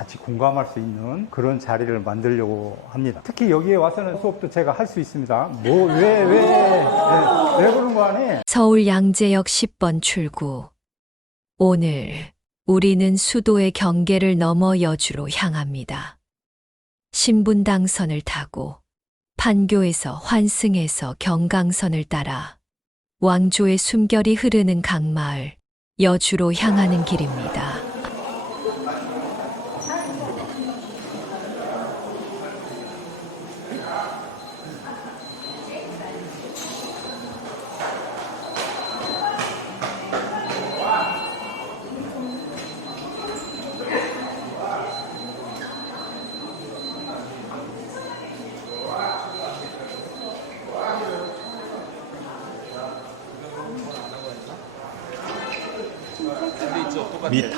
같이 공감할 수 있는 그런 자리를 만들려고 합니다. 특히 여기에 와서는 수업도 제가 할 수 있습니다. 왜 그런 거 아니? 서울 양재역 10번 출구. 오늘 우리는 수도의 경계를 넘어 여주로 향합니다. 신분당선을 타고 판교에서 환승해서 경강선을 따라 왕조의 숨결이 흐르는 강마을 여주로 향하는 길입니다.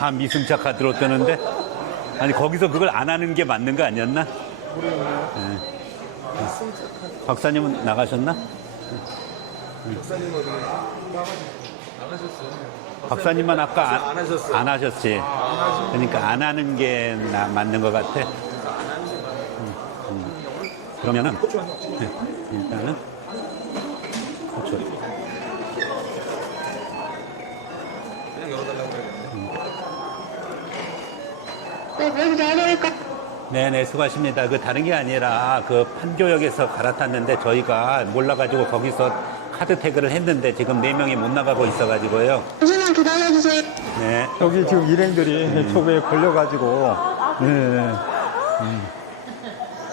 다 미승차가 들어왔다는데 아니 거기서 그걸 안 하는 게 맞는 거 아니었나? 네. 박사님은 나가셨나? 박사님은 아까 안 하셨지. 그러니까 안 하는 게 맞는 것 같아. 그러면은 일단은 고추. 네네, 수고하십니다. 그 다른 게 아니라 그 판교역에서 갈아탔는데 저희가 몰라가지고 거기서 카드 태그를 했는데 지금 4명이 못 나가고 있어가지고요. 잠시만 기다려주세요. 네. 여기 지금 일행들이 초배에 걸려가지고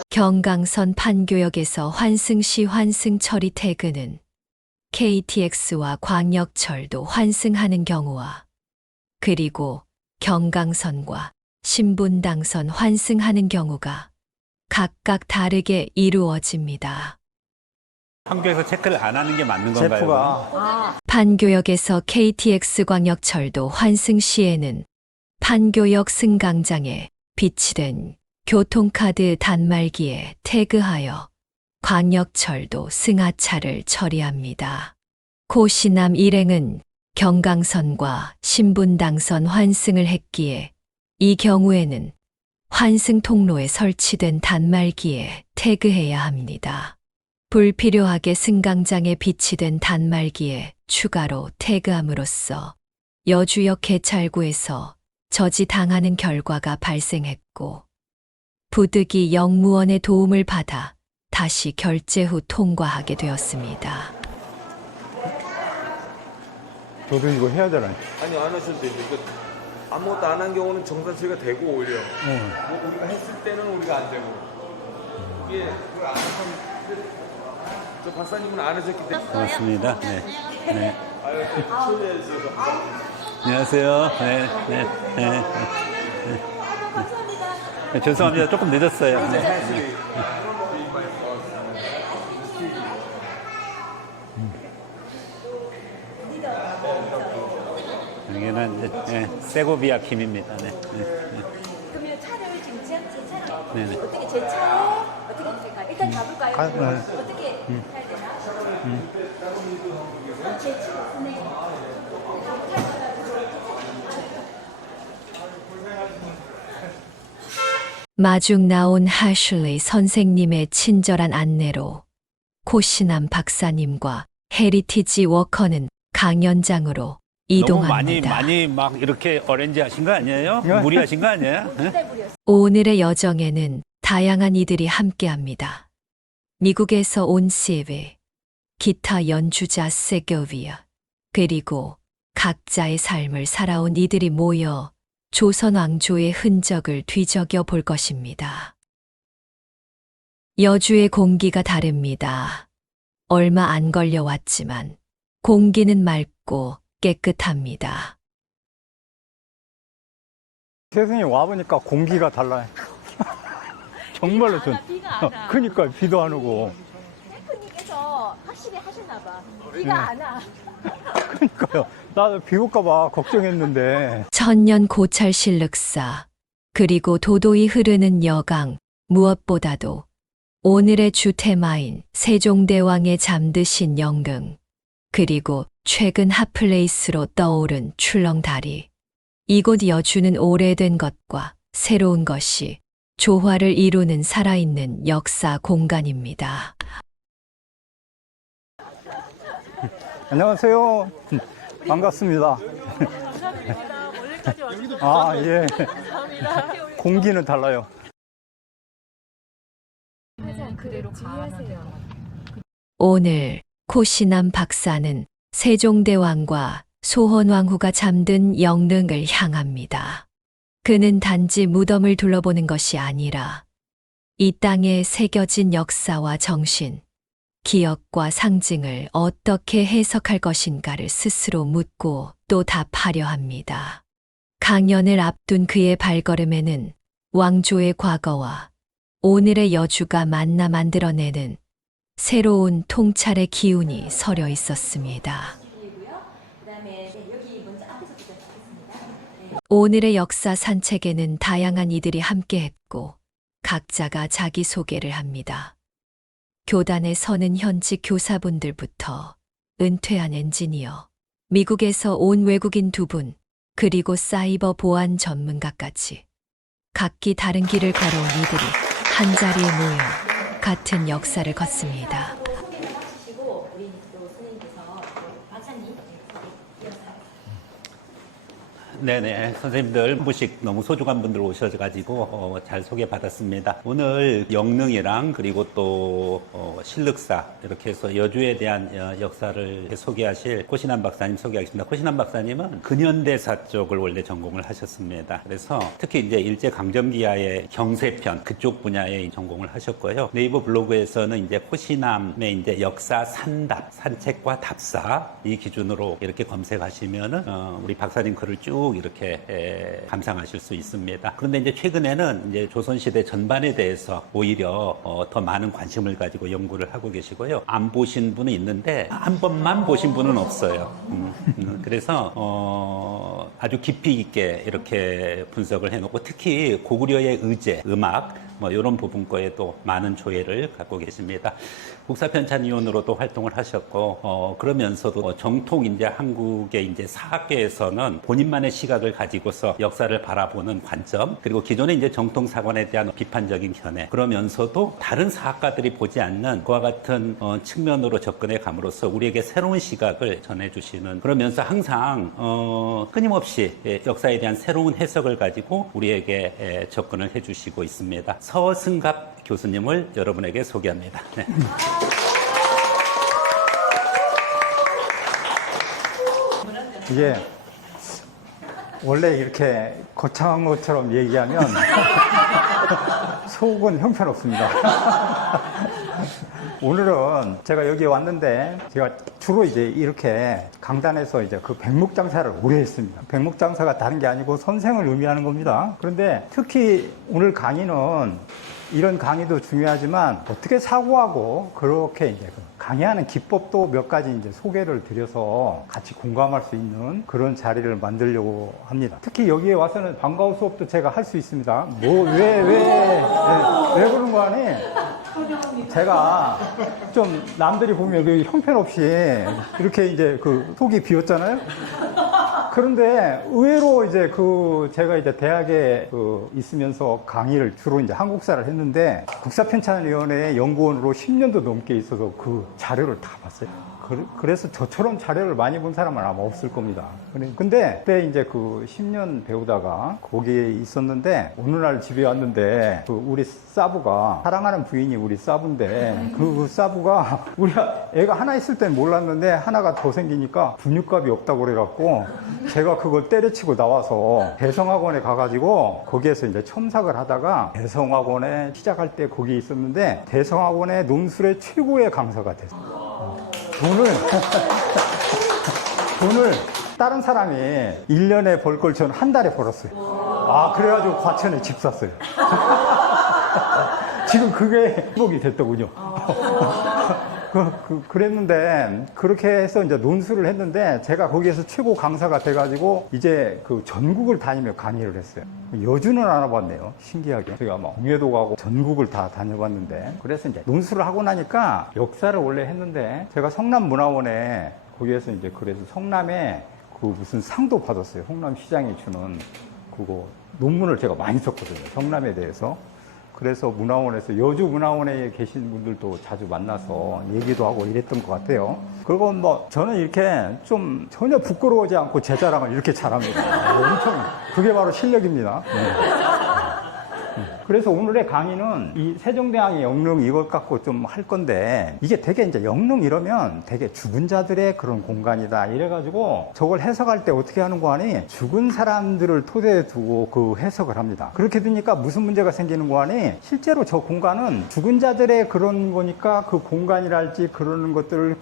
경강선 판교역에서 환승시 환승 처리 태그는 KTX와 광역철도 환승하는 경우와 그리고 경강선과 신분당선 환승하는 경우가 각각 다르게 이루어집니다. 판교에서 체크를 안 하는 게 맞는 건가요? 제프가 판교역에서 KTX 광역철도 환승 시에는 판교역 승강장에 비치된 교통카드 단말기에 태그하여 광역철도 승하차를 처리합니다. 고시남 일행은 경강선과 신분당선 환승을 했기에 이 경우에는 환승 통로에 설치된 단말기에 태그해야 합니다. 불필요하게 승강장에 비치된 단말기에 추가로 태그함으로써 여주역 개찰구에서 저지당하는 결과가 발생했고 부득이 역무원의 도움을 받아 다시 결제 후 통과하게 되었습니다. 저도 이거 해야 되나? 아니 안 하셔도 되죠. 이거 아무것도 안 한 경우는 정산 처리가 되고 오히려 뭐 우리가 했을 때는 우리가 안 되고 이게 그걸 안 하면 저 박사님은 안 하셨기 때문에 고맙습니다. 네. 네. 아유 초대해주셔서 안녕하세요. 네. 네. 네. 네. 죄송합니다. 조금 늦었어요. 네. 여기는 이제 세고비아 킴입니다. 네. 네. 그러면 차를 지금 제 차를 네네. 어떻게 제 차에 어떻게 할까요? 일단 가볼까요? 가- 네. 어떻게 해야 되나? 제 차가 네. 마중 나온 하슐리 선생님의 친절한 안내로 고시남 박사님과 헤리티지 워커는 강연장으로 너무 이동합니다. 많이 막 이렇게 어렌지 하신 거 아니에요? 무리하신 거 아니에요? 네? 오늘의 여정에는 다양한 이들이 함께합니다. 미국에서 온 시베, 기타 연주자 세교비아, 그리고 각자의 삶을 살아온 이들이 모여 조선 왕조의 흔적을 뒤적여 볼 것입니다. 여주의 공기가 다릅니다. 얼마 안 걸려왔지만 공기는 맑고 깨끗합니다. 세상에 와보니까 공기가 달라요. 정말로 전. 그러니까 비도 안 오고. 셰프님께서 확실히 하셨나 봐. 비가 안 와. 그러니까요. 나도 비 올까봐 걱정했는데. 천년 고찰실 륵사, 그리고 도도히 흐르는 여강, 무엇보다도 오늘의 주 테마인 세종대왕의 잠드신 영릉, 그리고 최근 핫플레이스로 떠오른 출렁다리. 이곳 여주는 오래된 것과 새로운 것이 조화를 이루는 살아있는 역사 공간입니다. 안녕하세요. 반갑습니다. 감사드립니다. 멀리까지 와주셔서 아, 예. 감사합니다. 공기는 달라요. 그대로 가하세요. 오늘 코시남 박사는 세종대왕과 소헌왕후가 잠든 영릉을 향합니다. 그는 단지 무덤을 둘러보는 것이 아니라 이 땅에 새겨진 역사와 정신, 기억과 상징을 어떻게 해석할 것인가를 스스로 묻고 또 답하려 합니다. 강연을 앞둔 그의 발걸음에는 왕조의 과거와 오늘의 여주가 만나 만들어내는 새로운 통찰의 기운이 서려 있었습니다. 오늘의 역사 산책에는 다양한 이들이 함께했고 각자가 자기소개를 합니다. 교단에 서는 현직 교사분들부터 은퇴한 엔지니어, 미국에서 온 외국인 2분, 그리고 사이버 보안 전문가까지 각기 다른 길을 걸어온 이들이 한자리에 모여 같은 역사를 걷습니다. 네네, 선생님들 한 분씩 너무 소중한 분들 오셔가지고 잘 소개받았습니다. 오늘 영릉이랑 그리고 또 신륵사 이렇게 해서 여주에 대한 역사를 소개하실 코시남 박사님 소개하겠습니다. 코시남 박사님은 근현대사 쪽을 원래 전공을 하셨습니다. 그래서 특히 이제 일제강점기하의 경세편 그쪽 분야에 전공을 하셨고요. 네이버 블로그에서는 이제 코시남의 이제 역사 산답, 산책과 답사 이 기준으로 이렇게 검색하시면은 우리 박사님 글을 쭉 이렇게 감상하실 수 있습니다. 그런데 이제 최근에는 이제 조선시대 전반에 대해서 오히려 더 많은 관심을 가지고 연구를 하고 계시고요. 안 보신 분은 있는데 한 번만 보신 분은 없어요. 그래서 아주 깊이 있게 이렇게 분석을 해놓고 특히 고구려의 의제, 음악 뭐 이런 부분 거에도 많은 조예를 갖고 계십니다. 국사편찬위원으로도 활동을 하셨고 그러면서도 정통 이제 한국의 이제 사학계에서는 본인만의 시각을 가지고서 역사를 바라보는 관점 그리고 기존의 이제 정통 사관에 대한 비판적인 견해 그러면서도 다른 사학가들이 보지 않는 그와 같은 측면으로 접근해 감으로써 우리에게 새로운 시각을 전해주시는 그러면서 항상 끊임없이 역사에 대한 새로운 해석을 가지고 우리에게 접근을 해주시고 있습니다. 서승갑 교수님을 여러분에게 소개합니다. 네. 이게 원래 이렇게 거창한 것처럼 얘기하면 속은 형편없습니다. 오늘은 제가 여기 왔는데 제가 주로 이제 이렇게 강단에서 이제 그 백목장사를 오래 했습니다. 백목장사가 다른 게 아니고 선생을 의미하는 겁니다. 그런데 특히 오늘 강의는 이런 강의도 중요하지만 어떻게 사고하고 그렇게 이제 강의하는 기법도 몇 가지 이제 소개를 드려서 같이 공감할 수 있는 그런 자리를 만들려고 합니다. 특히 여기에 와서는 방과후 수업도 제가 할 수 있습니다. 왜 그런 거 아니? 제가 좀 남들이 보면 그 형편없이 이렇게 이제 그 속이 비었잖아요. 그런데 의외로 이제 제가 이제 대학에 있으면서 강의를 주로 이제 한국사를 했는데 국사편찬위원회 연구원으로 10년도 넘게 있어서 그 자료를 다 봤어요. 그래서 저처럼 자료를 많이 본 사람은 아마 없을 겁니다. 근데 그때 이제 그 10년 배우다가 거기에 있었는데 어느 날 집에 왔는데 우리 사부가 사랑하는 부인이 우리 사부인데 그 사부가 우리가 애가 하나 있을 땐 몰랐는데 하나가 더 생기니까 분유값이 없다고 그래갖고 제가 그걸 때려치고 나와서 대성학원에 가가지고 거기에서 이제 첨삭을 하다가 대성학원에 시작할 때 거기 있었는데 대성학원의 논술의 최고의 강사가 됐어요. 돈을 다른 사람이 1년에 벌 걸 저는 한 달에 벌었어요. 그래가지고 과천에 집 샀어요. 지금 그게 회복이 됐더군요. 그랬는데 그렇게 해서 이제 논술을 했는데 제가 거기에서 최고 강사가 돼가지고 이제 그 전국을 다니며 강의를 했어요. 여주는 안 와봤네요. 신기하게. 제가 막 공예도 가고 전국을 다 다녀봤는데 그래서 이제 논술을 하고 나니까 역사를 원래 했는데 제가 성남문화원에 거기에서 이제 그래서 성남에 그 무슨 상도 받았어요. 홍남시장이 주는 그거 논문을 제가 많이 썼거든요. 성남에 대해서. 그래서 문화원에서 여주 문화원에 계신 분들도 자주 만나서 얘기도 하고 이랬던 것 같아요. 그리고 뭐 저는 이렇게 좀 전혀 부끄러워하지 않고 제 자랑을 이렇게 잘합니다. 엄청 그게 바로 실력입니다. 그래서 오늘의 강의는 이 세종대왕의 영릉 이것 갖고 좀 할 건데 이게 되게 이제 영릉 이러면 되게 죽은 자들의 그런 공간이다 이래가지고 저걸 해석할 때 어떻게 하는 거 아니 죽은 사람들을 토대에 두고 그 해석을 합니다. 그렇게 되니까 무슨 문제가 생기는 거 아니 실제로 저 공간은 죽은 자들의 그런 거니까 그 공간이랄지 그러는 것들을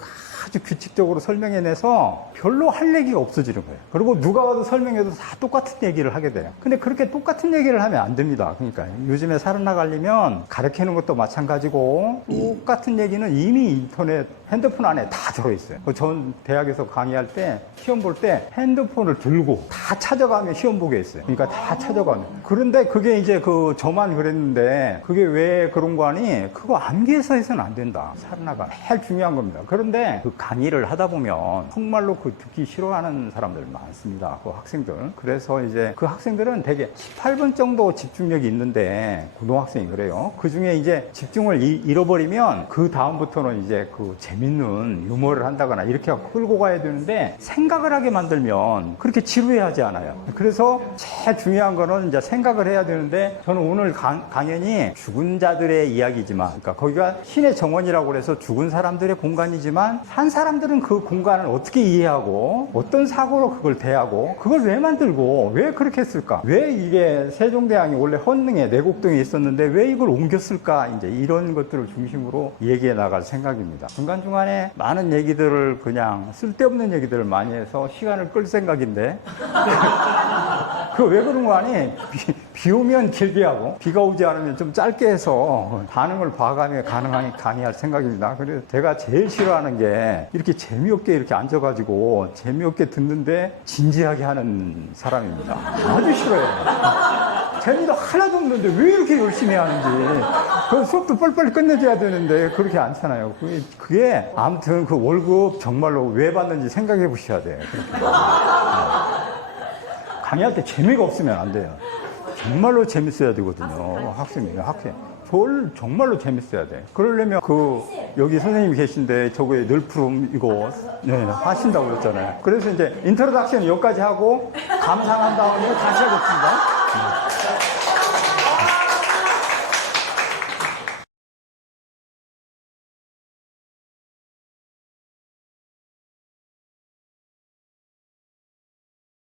아주 규칙적으로 설명해내서 별로 할 얘기가 없어지는 거예요. 그리고 누가 와도 설명해도 다 똑같은 얘기를 하게 돼요. 근데 그렇게 똑같은 얘기를 하면 안 됩니다. 그러니까 요즘에 살아나가려면 가르치는 것도 마찬가지고 똑같은 얘기는 이미 인터넷, 핸드폰 안에 다 들어있어요. 전 대학에서 강의할 때 시험 볼 때 핸드폰을 들고 다 찾아가면 시험 보게 했어요. 그러니까 다 찾아가면. 그런데 그게 이제 저만 그랬는데 그게 왜 그런 거 아니? 그거 암기해서 해서는 안 된다. 살아나가. 제일 중요한 겁니다. 그런데 그 강의를 하다 보면 정말로 그 듣기 싫어하는 사람들 많습니다. 그 학생들. 그래서 이제 그 학생들은 되게 18분 정도 집중력이 있는데 고등학생이 그래요. 그 중에 이제 집중을 잃어버리면 그 다음부터는 이제 그 재밌는 유머를 한다거나 이렇게 끌고 가야 되는데 생각을 하게 만들면 그렇게 지루해하지 않아요. 그래서 제일 중요한 거는 이제 생각을 해야 되는데 저는 오늘 강연이 죽은 자들의 이야기지만 그러니까 거기가 신의 정원이라고 해서 죽은 사람들의 공간이지만 산 사람들은 그 공간을 어떻게 이해하고 어떤 사고로 그걸 대하고 그걸 왜 만들고 왜 그렇게 했을까? 왜 이게 세종대왕이 원래 헌릉에 내곡동에 있었는데 왜 이걸 옮겼을까? 이제 이런 것들을 중심으로 얘기해 나갈 생각입니다. 중간중간에 많은 얘기들을 그냥 쓸데없는 얘기들을 많이 해서 시간을 끌 생각인데 그 왜 그런 거 아니? 비 오면 길게 하고 비가 오지 않으면 좀 짧게 해서 반응을 봐가며 가능하게 강의할 생각입니다. 그래서 제가 제일 싫어하는 게 이렇게 재미없게 이렇게 앉아가지고 재미없게 듣는데 진지하게 하는 사람입니다. 아주 싫어요. 재미도 하나도 없는데 왜 이렇게 열심히 하는지. 그 수업도 빨리빨리 끝내줘야 되는데 그렇게 않잖아요. 그게 아무튼 그 월급 정말로 왜 받는지 생각해 보셔야 돼요. 강의할 때 재미가 없으면 안 돼요. 정말로 재밌어야 되거든요. 학생이. 정말로 재밌어야 돼. 그러려면 여기 선생님이 계신데 저거에 늘푸름 이거 하신다고 그랬잖아요. 그래서 이제 인트로덕션 여기까지 하고 감상한 다음에 다시 하겠습니다.